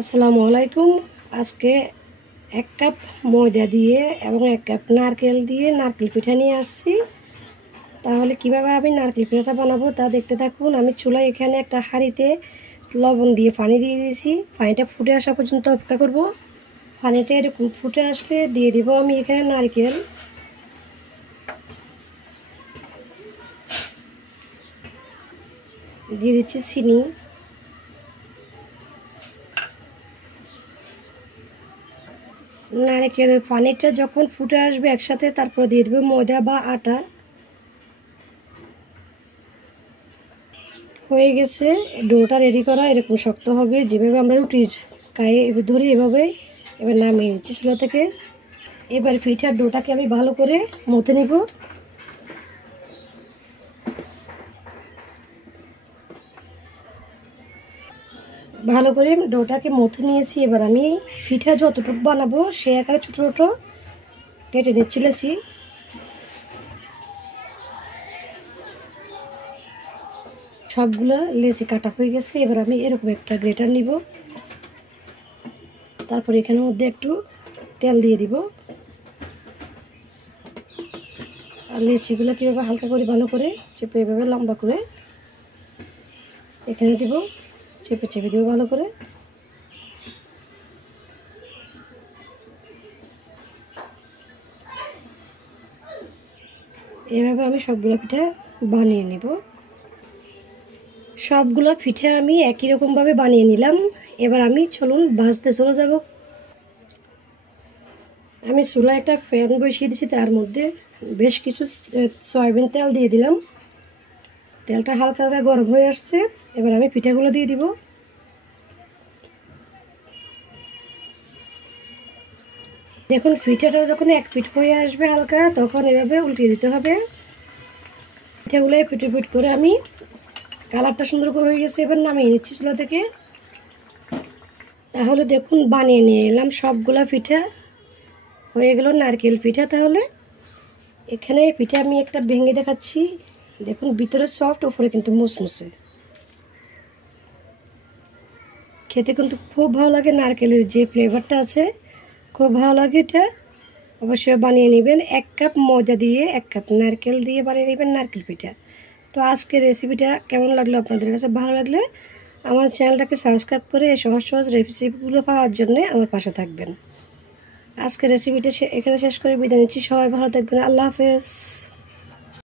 আসসালামু আলাইকুম। আজকে 1 কাপ ময়দা দিয়ে এবং 1 কাপ নারকেল দিয়ে নারকেল পিঠা নিয়ে আসছি। তাহলে কিভাবে আমি নারকেল পিঠাটা বানাবো তা দেখতে থাকুন। আমি চুলায় এখানে একটা হাঁড়িতে লবণ দিয়ে পানি দিয়ে দিয়েছি। পানিটা ফুটে আসা পর্যন্ত অপেক্ষা করব। পানিটা এরকম ফুটে আসলে দিয়ে দিব আমি এখানে নারকেল। দিয়ে দিচ্ছি চিনি, নারকেলের পানিটা যখন ফুটে আসবে একসাথে তারপর দিয়ে দেবো ময়দা বা আটা। হয়ে গেছে, ডোটা রেডি করা এরকম শক্ত হবে, যেভাবে আমরা রুটির গায়ে ধরি এভাবে। এবার নামিয়ে নিচ্ছি চুলা থেকে। এবার পিঠার ডোটাকে আমি ভালো করে মথে নিব। ভালো করে ডোটাকে মথে নিয়েছি। এবার আমি পিঠা যতটুকু বানাবো সে আকারে ছোটো ছোটো কেটে নিচ্ছি। সবগুলো লেচি কাটা হয়ে গেছে। এবার আমি এরকম একটা গ্রেটার নিব, তারপর এখানের মধ্যে একটু তেল দিয়ে দিব। আর লেচিগুলো কীভাবে হালকা করে ভালো করে চেপে এভাবে লম্বা করে এখানে দিব, চেপে চেপে দেবো ভালো করে। এভাবে আমি সবগুলো পিঠা বানিয়ে নেব। সবগুলো পিঠে আমি একই রকমভাবে বানিয়ে নিলাম। এবার আমি চলুন ভাজতে চলে যাব। আমি চুলায় একটা ফ্যান বসিয়ে দিয়েছি, তার মধ্যে বেশ কিছু সয়াবিন তেল দিয়ে দিলাম। তেলটা হালকা হালকা গরম হয়ে আসছে। এবার আমি পিঠাগুলো দিয়ে দিব। দেখুন পিঠাটা যখন এক পিঠ হয়ে আসবে হালকা, তখন এভাবে উল্টিয়ে দিতে হবে। পিঠাগুলো পিট করে আমি কালারটা সুন্দর করে হয়ে গেছে। এবার নামিয়ে নিচ্ছি চুলা থেকে। তাহলে দেখুন বানিয়ে নিয়ে এলাম সবগুলা পিঠা। হয়ে গেল নারকেল পিঠা। তাহলে এখানে পিঠা আমি একটা ভেঙে দেখাচ্ছি। দেখুন ভিতরে সফট, উপরে কিন্তু মুসমুসে। খেতে কিন্তু খুব ভালো লাগে, নারকেলের যে ফ্লেভারটা আছে খুব ভালো লাগে। এটা অবশ্যই বানিয়ে নেবেন। 1 কাপ ময়দা দিয়ে 1 কাপ নারকেল দিয়ে বানিয়ে নেবেন নারকেল পিঠা। তো আজকের রেসিপিটা কেমন লাগলো আপনাদের কাছে? ভালো লাগলে আমার চ্যানেলটাকে সাবস্ক্রাইব করে এই সহজ সহজ রেসিপিগুলো পাওয়ার জন্য আমার পাশে থাকবেন। আজকের রেসিপিটা এখানে শেষ করে বিদায় নিচ্ছি। সবাই ভালো থাকবেন। আল্লাহ হাফেজ।